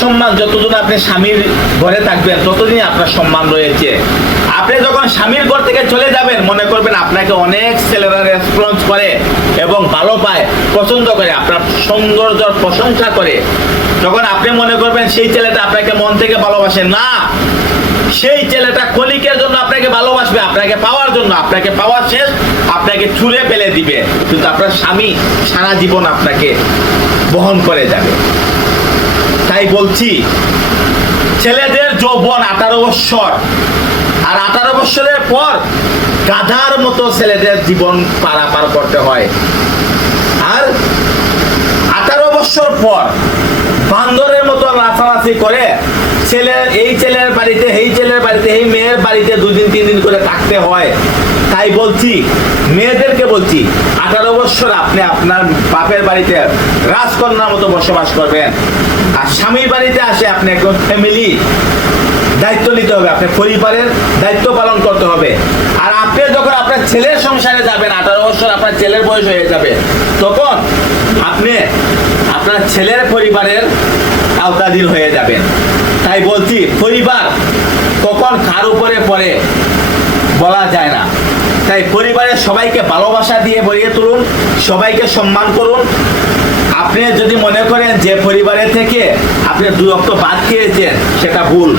সম্মান যতদিন আপনি স্বামীর ঘরে থাকবেন ততদিন আপনার সম্মান রয়েছে। আপনি যখন স্বামীর ঘর থেকে চলে যাবেন, মনে করবেন আপনাকে অনেক ছেলেরা রেসপন্স করে এবং ভালো পায়, পছন্দ করে, আপনার সৌন্দর্যর প্রশংসা করে। যখন আপনি মনে করবেন সেই ছেলেটা আপনাকে মন থেকে ভালোবাসে, না, সেই ছেলেটা কলিকের জন্য আপনাকে ভালোবাসবে, আপনাকে পাওয়ার জন্য, আপনাকে পাওয়ার শেষ, আপনাকে ছুঁড়ে ফেলে দিবে। কিন্তু আপনার স্বামী সারা জীবন আপনাকে বহন করে যাবে। তাই বলছি, ছেলেদের যৌবন আঠারো বৎসর। আর আঠারো বৎসরের পর গাধার মতো ছেলেদের জীবন পারাপার করতে হয়। আর আঠারো বৎসর পর বান্দরের মতো লাফালাফি করে ছেলের এই ছেলের বাড়িতে এই ছেলের বাড়িতে এই মেয়ের বাড়িতে দুদিন তিন দিন করে থাকতে হয়, তাই বলছি, মেয়েদেরকে বলছি, আঠারো বছর আপনি আপনার বাপের বাড়িতে রাজকন্যার মতো বসবাস করবেন। আর স্বামীর বাড়িতে আসে আপনি একজন ফ্যামিলি দায়িত্ব নিতে হবে, আপনার পরিবারের দায়িত্ব পালন করতে হবে। আর আপনি যখন আপনার ছেলের সংসারে যাবেন, আঠারো বছর আপনার ছেলের বয়স হয়ে যাবে, তখন আপনি আপনার ছেলের পরিবারের আওতাধীন হয়ে যাবেন। তাই বলছি, পরিবার কখন কার উপরে পড়ে, বলা যায় না। তাই পরিবারের সবাইকে ভালোবাসা দিয়ে ভরিয়ে তুলুন, সবাইকে সম্মান করুন। আপনি যদি মনে করেন যে পরিবারের থেকে আপনি দুই অক্ট বাদ খেয়েছেন, সেটা ভুল।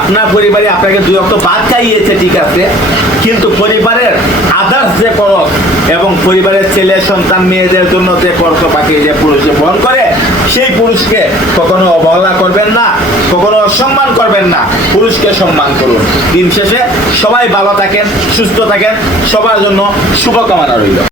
আপনার পরিবারে আপনাকে দুই অক্ট বাদ খাইয়েছে, ঠিক আছে। কিন্তু পরিবারের আদার্স যে খরচ এবং পরিবারের ছেলে, সন্তান, মেয়েদের জন্য যে খরচ পাঠিয়ে যে পুরুষে বহন করে, সেই পুরুষকে কখনো অবহেলা করবেন না কখনো অসম্মান করবেন না। পুরুষকে সম্মান করুন। দিন শেষে সবাই ভালো থাকেন, সুস্থ থাকেন। সবার জন্য শুভকামনা রইল।